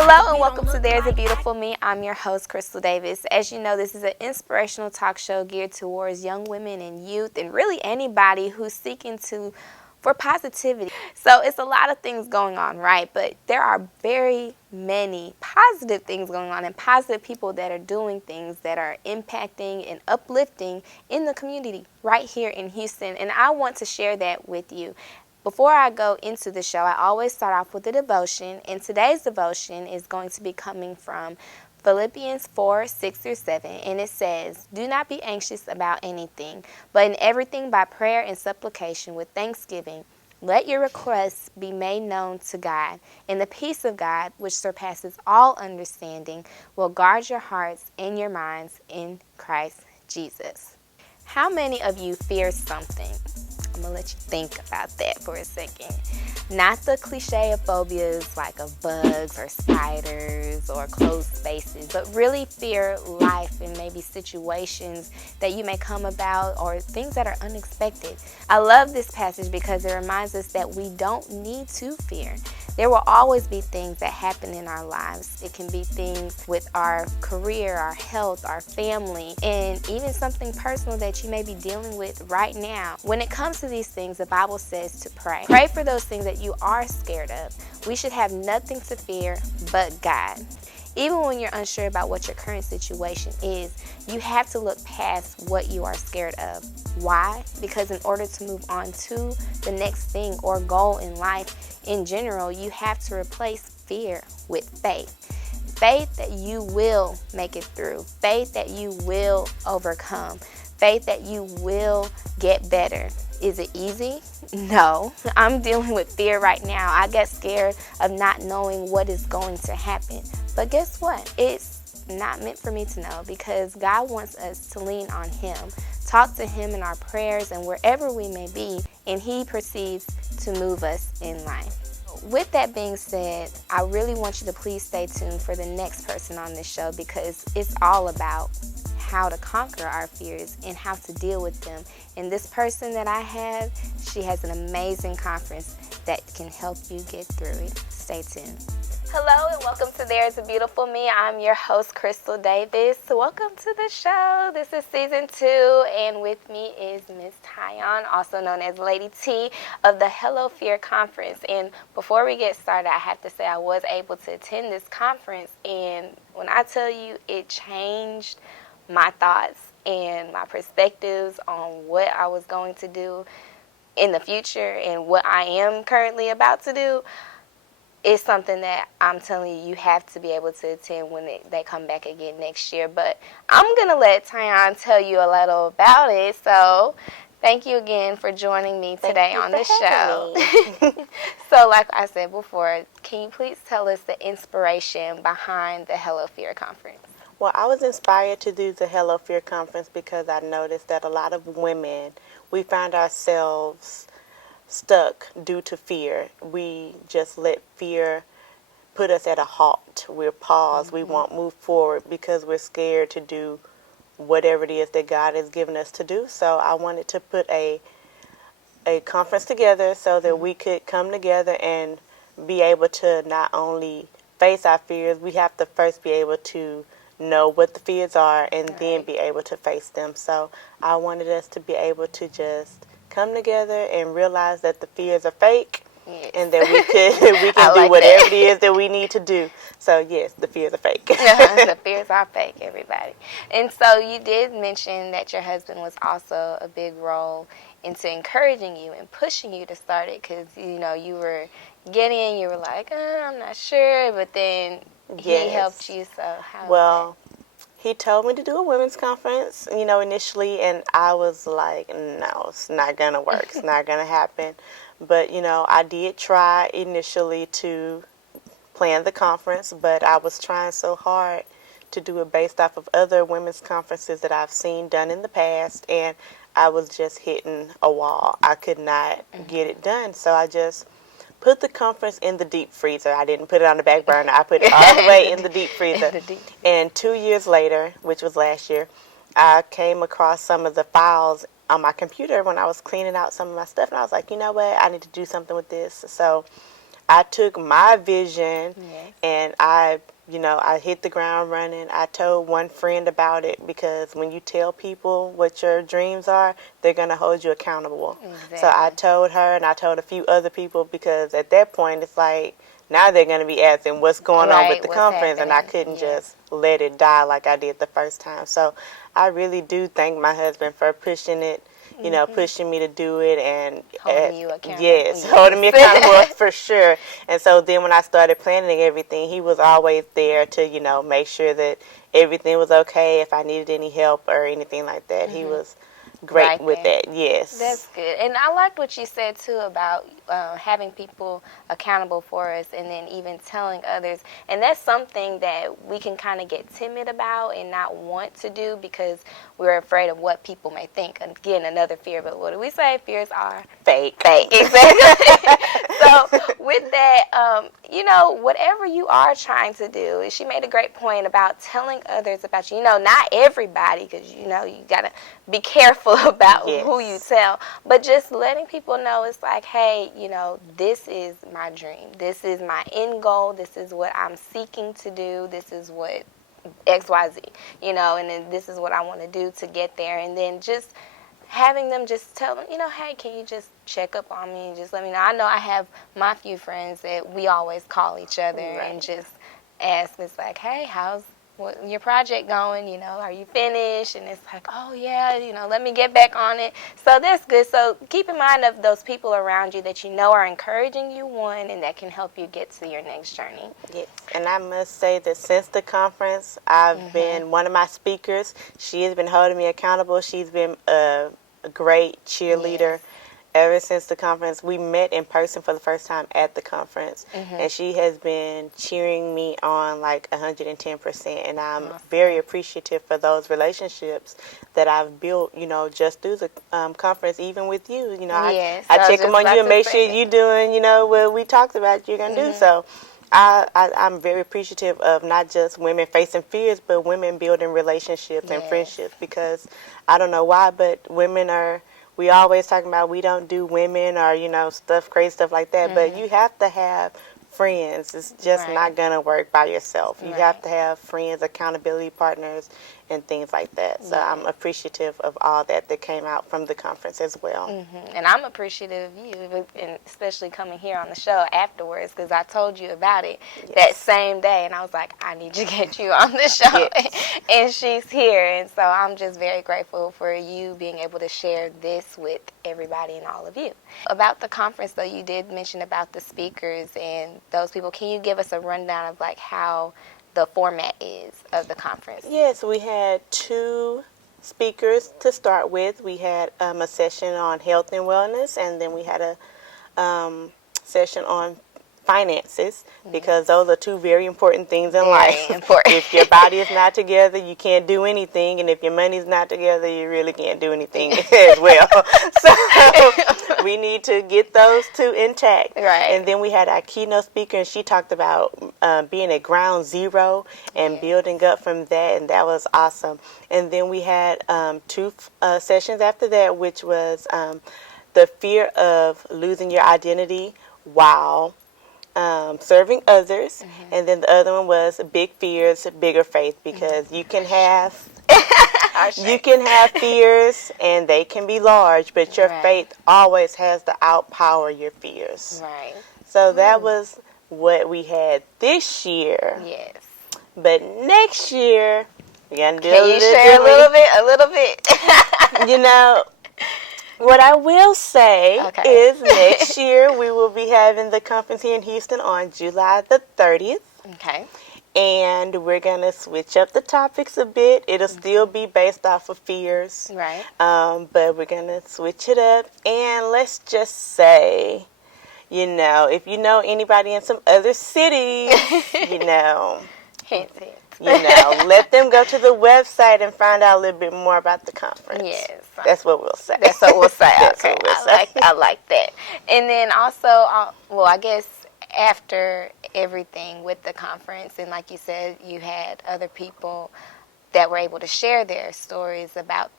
Hello and welcome to There's a Beautiful Me. I'm your host, Crystal Davis. As you know, this is an inspirational talk show geared towards young women and youth and really anybody who's seeking for positivity. So it's a lot of things going on, right? But there are very many positive things going on and positive people that are doing things that are impacting and uplifting in the community right here in Houston. And I want to share that with you. Before I go into the show, I always start off with a devotion, and today's devotion is going to be coming from Philippians 4:6-7, and it says, "Do not be anxious about anything, but in everything by prayer and supplication with thanksgiving, let your requests be made known to God, and the peace of God, which surpasses all understanding, will guard your hearts and your minds in Christ Jesus." How many of you fear something? I'm going to let you think about that for a second. Not the cliche of phobias like of bugs or spiders or closed spaces, but really fear life and maybe situations that you may come about or things that are unexpected. I love this passage because it reminds us that we don't need to fear. There will always be things that happen in our lives. It can be things with our career, our health, our family, and even something personal that you may be dealing with right now. When it comes to these things, the Bible says to pray. Pray for those things that you are scared of. We should have nothing to fear but God. Even when you're unsure about what your current situation is, you have to look past what you are scared of. Why? Because in order to move on to the next thing or goal in life in general, you have to replace fear with faith. Faith that you will make it through. Faith that you will overcome. Faith that you will get better. Is it easy? No. I'm dealing with fear right now. I get scared of not knowing what is going to happen. But guess what? It's not meant for me to know because God wants us to lean on Him, talk to Him in our prayers and wherever we may be, and He proceeds to move us in life. With that being said, I really want you to please stay tuned for the next person on this show because it's all about how to conquer our fears and how to deal with them. And this person that I have, she has an amazing conference that can help you get through it. Stay tuned. Hello and welcome to There's a Beautiful Me. I'm your host, Crystal Davis. Welcome to the show. This is season 2, and with me is Miss Tyon, also known as Lady T of the Hello Fear Conference. And before we get started, I have to say I was able to attend this conference, and when I tell you it changed my thoughts and my perspectives on what I was going to do in the future and what I am currently about to do, it's something that I'm telling you, you have to be able to attend when they come back again next year. But I'm going to let Tyon tell you a little about it. So thank you again for joining me today on the show. So like I said before, can you please tell us the inspiration behind the Hello Fear Conference? Well, I was inspired to do the Hello Fear Conference because I noticed that a lot of women, we find ourselves stuck due to fear. We just let fear put us at a halt. We're paused. We won't move forward because we're scared to do whatever it is that God has given us to do. So I wanted to put a conference together so that we could come together and be able to not only face our fears, we have to first be able to know what the fears are and then be able to face them. So I wanted us to be able to just come together and realize that the fears are fake and that we can do whatever it is that we need to do. So yes, the fears are fake. The fears are fake, everybody. And so you did mention that your husband was also a big role into encouraging you and pushing you to start it because, you know, you were getting in, you were like, I'm not sure, but then he helped you. So how was it? He told me to do a women's conference, initially, and I was like, no, it's not going to work. It's not going to happen. But, I did try initially to plan the conference, but I was trying so hard to do it based off of other women's conferences that I've seen done in the past, and I was just hitting a wall. I could not get it done, so I just put the conference in the deep freezer. I didn't put it on the back burner. I put it all the way in the deep freezer. And 2 years later, which was last year, I came across some of the files on my computer when I was cleaning out some of my stuff. And I was like, you know what? I need to do something with this. So I took my vision Yes. and I hit the ground running. I told one friend about it because when you tell people what your dreams are, they're going to hold you accountable. Exactly. So I told her and I told a few other people because at that point it's like now they're going to be asking what's going on with Right, the what's conference, and I happening. couldn't Yes. just let it die like I did the first time. So I really do thank my husband for pushing it, pushing me to do it, and Holding you accountable. yes, Yes. holding me accountable for sure. And so then when I started planning everything, he was always there to make sure that everything was okay. If I needed any help or anything like that, he was great Right with there. that. Yes, That's good. And I liked what you said, too, about having people accountable for us and then even telling others. And that's something that we can kind of get timid about and not want to do because we're afraid of what people may think. Again, another fear. But what do we say? Fears are fake. Exactly. So with that, whatever you are trying to do, she made a great point about telling others about you. Not everybody, because you got to be careful about Yes. who you tell, but just letting people know it's like, hey, this is my dream. This is my end goal. This is what I'm seeking to do. This is what XYZ, and then this is what I want to do to get there. And then just having them just tell them, hey, can you just check up on me and just let me know. I know I have my few friends that we always call each other and just ask. It's like, hey, how's your project going? Are you finished? And it's like, oh, yeah, let me get back on it. So that's good. So keep in mind of those people around you that are encouraging you, one, and that can help you get to your next journey. Yes, and I must say that since the conference, I've been one of my speakers. She has been holding me accountable. She's been a great cheerleader. Yes. Ever since the conference. We met in person for the first time at the conference, and she has been cheering me on like 110%, and I'm very appreciative for those relationships that I've built, just through the conference, even with you. Yes, I I was check just them on about you and to make say sure you're doing, what we talked about you're going to do. So I'm very appreciative of not just women facing fears, but women building relationships and friendships, because I don't know why, but we always talking about we don't do women or, crazy stuff like that, but you have to have friends. It's just not going to work by yourself. You have to have friends, accountability partners, and things like that. So I'm appreciative of all that came out from the conference as well. And I'm appreciative of you, and especially coming here on the show afterwards, because I told you about it that same day, and I was like, I need to get you on the show, and she's here, and so I'm just very grateful for you being able to share this with everybody and all of you. About the conference, though, you did mention about the speakers and those people. Can you give us a rundown of like how the format is of the conference? Yes, we had 2 speakers to start with. We had a session on health and wellness, and then we had a session on finances, because those are 2 very important things in life. Important. If your body is not together, you can't do anything, and if your money is not together, you really can't do anything as well. So we need to get those 2 intact. Right. And then we had our keynote speaker, and she talked about being at ground zero and building up from that, and that was awesome. And then we had 2 sessions after that, which was the fear of losing your identity while serving others, and then the other one was big fears, bigger faith, because you can have fears and they can be large, but your faith always has to outpower your fears. Right. So that was what we had this year. Yes. But next year we're gonna do Can you share a little bit? What I will say is next year we will be having the conference here in Houston on July the 30th. Okay. And we're going to switch up the topics a bit. It'll still be based off of fears. Right. But we're going to switch it up. And let's just say, if you know anybody in some other cities, Hint. let them go to the website and find out a little bit more about the conference. Yes. That's what we'll say. That's what we'll say. That's Okay. what we'll say. I like that. And then also, I guess after everything with the conference, and like you said, you had other people that were able to share their stories about,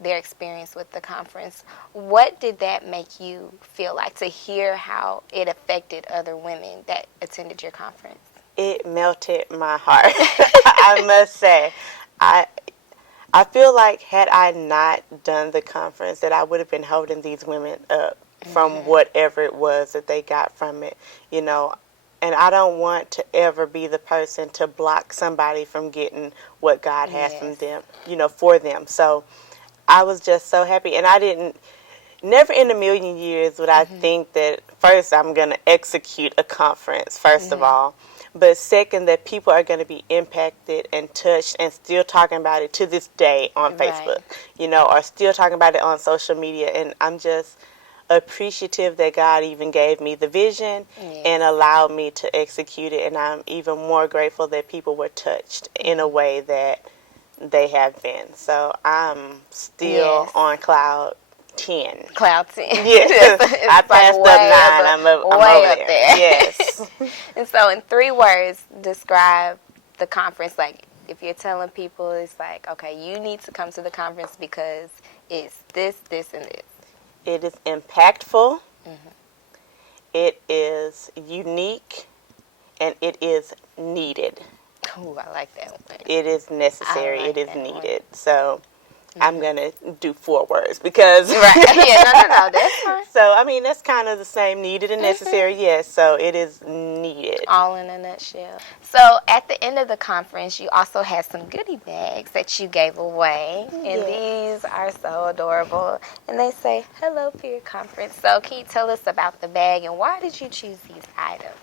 their experience with the conference. What did that make you feel like, to hear how it affected other women that attended your conference? It melted my heart. I must say. I feel like had I not done the conference, that I would have been holding these women up from whatever it was that they got from it, you know. And I don't want to ever be the person to block somebody from getting what God has from them, you know, for them. So I was just so happy. And I didn't, never in a million years would I think that first I'm going to execute a conference, first of all. But second, that people are going to be impacted and touched and still talking about it to this day on Facebook, you know, or still talking about it on social media. And I'm just appreciative that God even gave me the vision and allowed me to execute it. And I'm even more grateful that people were touched in a way that they have been. So I'm still on cloud 10. Cloud 10. Yes. I passed up 9. I'm way over up there. Yes. And so in 3 words, describe the conference. Like, if you're telling people, it's like, okay, you need to come to the conference because it's this, this, and this. It is impactful. It is unique. And it is needed. Oh, I like that one. It is necessary. Like it is that needed. One. So I'm going to do 4 words because... Right. Yeah, no, that's fine. So, I mean, that's kind of the same, needed and necessary, yes. So it is needed. All in a nutshell. So at the end of the conference, you also had some goodie bags that you gave away. And these are so adorable. And they say, hello for your conference. So can you tell us about the bag and why did you choose these items?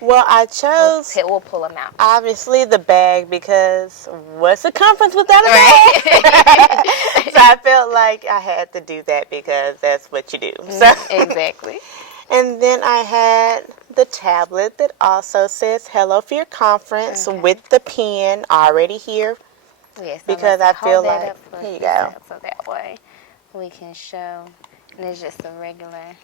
Well, I chose, we'll pull them out. Obviously, the bag, because what's a conference without a bag? So I felt like I had to do that because that's what you do. So. Exactly. And then I had the tablet that also says hello for your conference with the pen already here. Yes, because I feel like, here you go. So that way we can show. And it's just a regular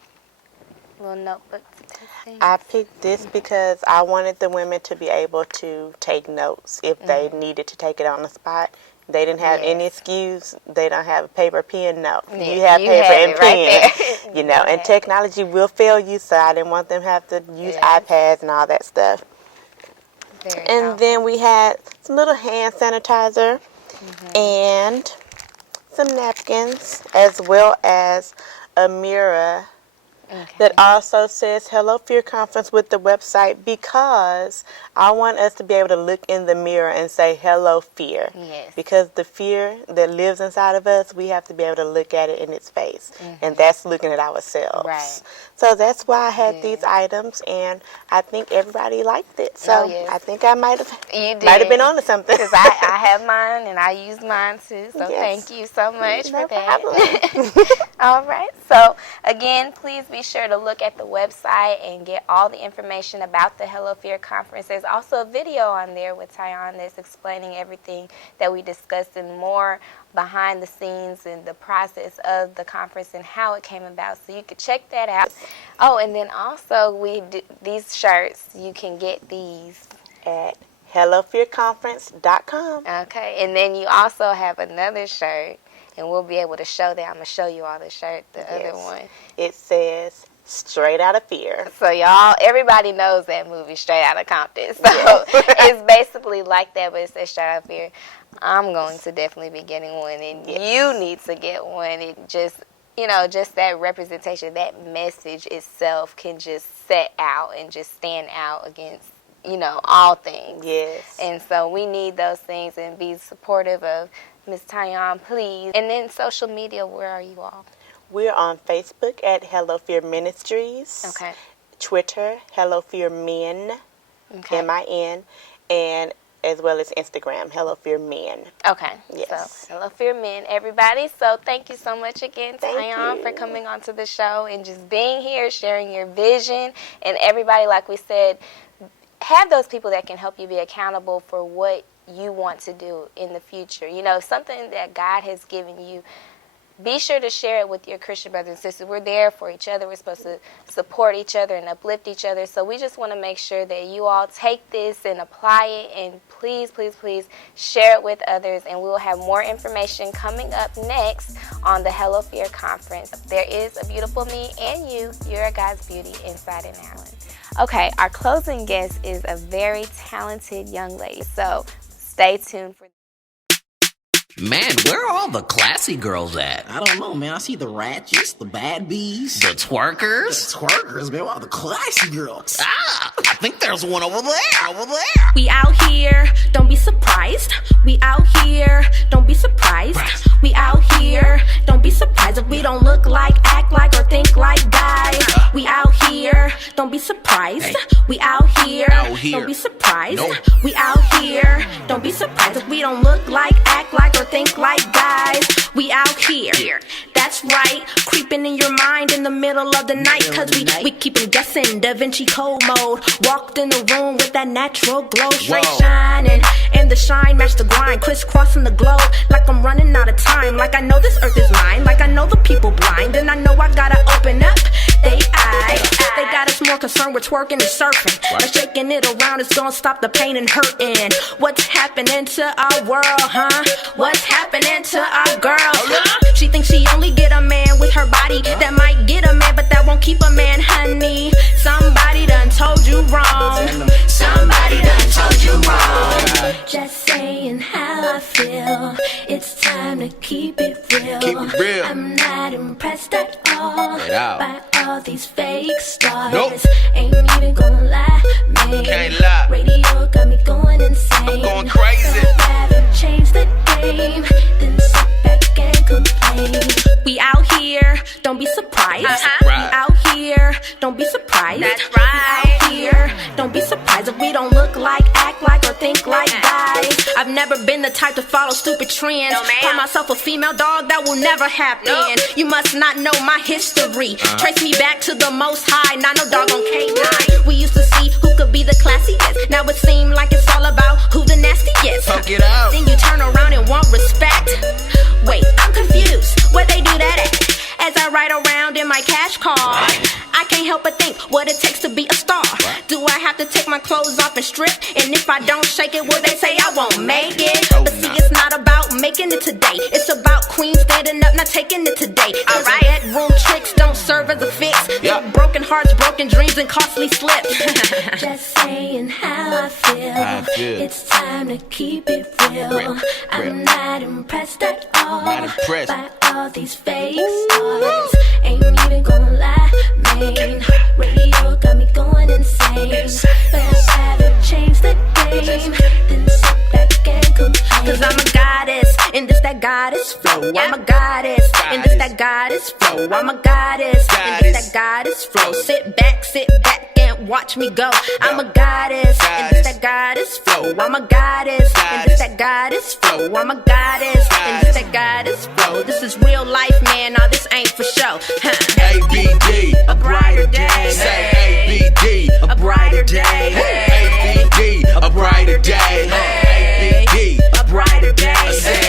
little notebook to take things. I picked this because I wanted the women to be able to take notes if they needed to take it on the spot. They didn't have any excuse. They don't have a paper pen. No, you have paper and pen. Right, you know, and technology will fail you, so I didn't want them to have to use iPads and all that stuff. And then we had some little hand sanitizer and some napkins, as well as a mirror that also says hello for your conference with the website, because I want us to be able to look in the mirror and say hello fear. Yes. Because the fear that lives inside of us, we have to be able to look at it in its face. And that's looking at ourselves. Right. So that's why I had these items, and I think everybody liked it. So I think I might have been on to something. Because I have mine and I use mine too. So thank you so much for that. All right. So again, please be sure to look at the website and get all the information about the Hello Fear Conference. There's also a video on there with Tyon that's explaining everything that we discussed and more behind the scenes and the process of the conference and how it came about. So you could check that out. Oh, and then also we do these shirts. You can get these at hellofearconference.com. Okay, and then you also have another shirt, and we'll be able to show that. I'm going to show you all the shirt, the other one. It says Straight Outta Fear. So y'all, everybody knows that movie, Straight Outta Compton. So it's basically like that, but it says Straight Outta Fear. I'm going to definitely be getting one, and you need to get one. It just, you know, just that representation, that message itself can just set out and just stand out against, you know, all things. Yes. And so we need those things and be supportive of Ms. Tyon, please. And then social media, where are you all? We're on Facebook at Hello Fear Ministries. Okay. Twitter, Hello Fear Men, M-I-N, and as well as Instagram, Hello Fear Men. Okay. Yes. So, Hello Fear Men, everybody. So, thank you so much again, Thank Tyon, you for coming onto the show and just being here, sharing your vision. And everybody, like we said, have those people that can help you be accountable for what you want to do in the future. You know, something that God has given you, be sure to share it with your Christian brothers and sisters. We're there for each other. We're supposed to support each other and uplift each other. So we just want to make sure that you all take this and apply it, and please, please, please share it with others. And we will have more information coming up next on the Hello Fear Conference. There is a beautiful me and you. You're a God's beauty inside and out. Okay, our closing guest is a very talented young lady. So stay tuned for. Man, where are all the classy girls at? I don't know, man. I see the ratchets, the bad bees. The twerkers? The twerkers, man. Wow, the classy girls. Ah, I think there's one over there. We out here, don't be surprised. We out here, don't be surprised. We out here, don't be surprised if we don't look like, act like, or think like guys. We out here, don't be surprised. Hey. We out here, don't be surprised. Nope. We out here, don't be surprised if we don't look like, act like, or think like guys. We out here, that's right. Creeping in your mind in the middle of the night, cause we keepin' guessing, Da Vinci Code mode. Walked in the room with that natural glow, straight shining, and the shine matched the grind, crisscrossing the globe like I'm running out of time. Like I know this earth is mine, like I know the people blind, and I know I gotta open up they eyes. They got us more concerned with twerking and surfing. But shaking it around is gonna stop the pain and hurting. What's happening to our world, huh? What's happening to our girl, huh? She thinks she only get a man with her body. That might get a man, but that won't keep a man, honey. Somebody done told you wrong. Somebody done told you wrong. Just saying how I feel. It's time to keep it real. Keep it real. I'm not impressed at all by all these fake stars. Nope. Ain't even gonna lie, man. Can't lie. Radio got me going insane. I'm going crazy. I'd rather change the game than sit back and complain. We out here, don't be surprised. We out here, don't be surprised. That's right. We out here, don't be surprised if we don't look like, act like, or think like guys. I've never been the type to follow stupid trends. Call myself a female dog, that will never happen. You must not know my history. Trace me back to the most high, not no dog on K9. We used to see who could be the classiest. Now it seems like it's all about who the nastiest. Talk it out. Then you turn around and want respect. Wait, I'm confused. Where they do that at? As I ride around in my cash car, I can't help but think what it takes to be a star. Do I have to take my clothes off and strip? And if I don't shake it, will they say I won't make it? But see, it's not about making it today. It's about queens standing up, not taking it today. Alright, bedroom tricks don't serve as a fix. Broken hearts, broken dreams, and costly slips. Just saying how I feel. It's time to keep it real. I'm not impressed at all by all these fake stars. Ain't even gonna lie, man. Radio got me going insane. But I'd rather change the game than sit back and complain. Cause I'm a goddess, and this that goddess flow. I'm a goddess, and this that goddess flow. I'm a goddess, and this that goddess flow. Sit back and watch me go. I'm a goddess, and this that goddess flow. I'm a goddess, and this that goddess flow. I'm a goddess, and this that goddess flow. This is real life, man. All this ain't for show. ABD, a brighter day. Say ABD, A brighter day. ABD, a brighter day. ABD, A brighter day. I said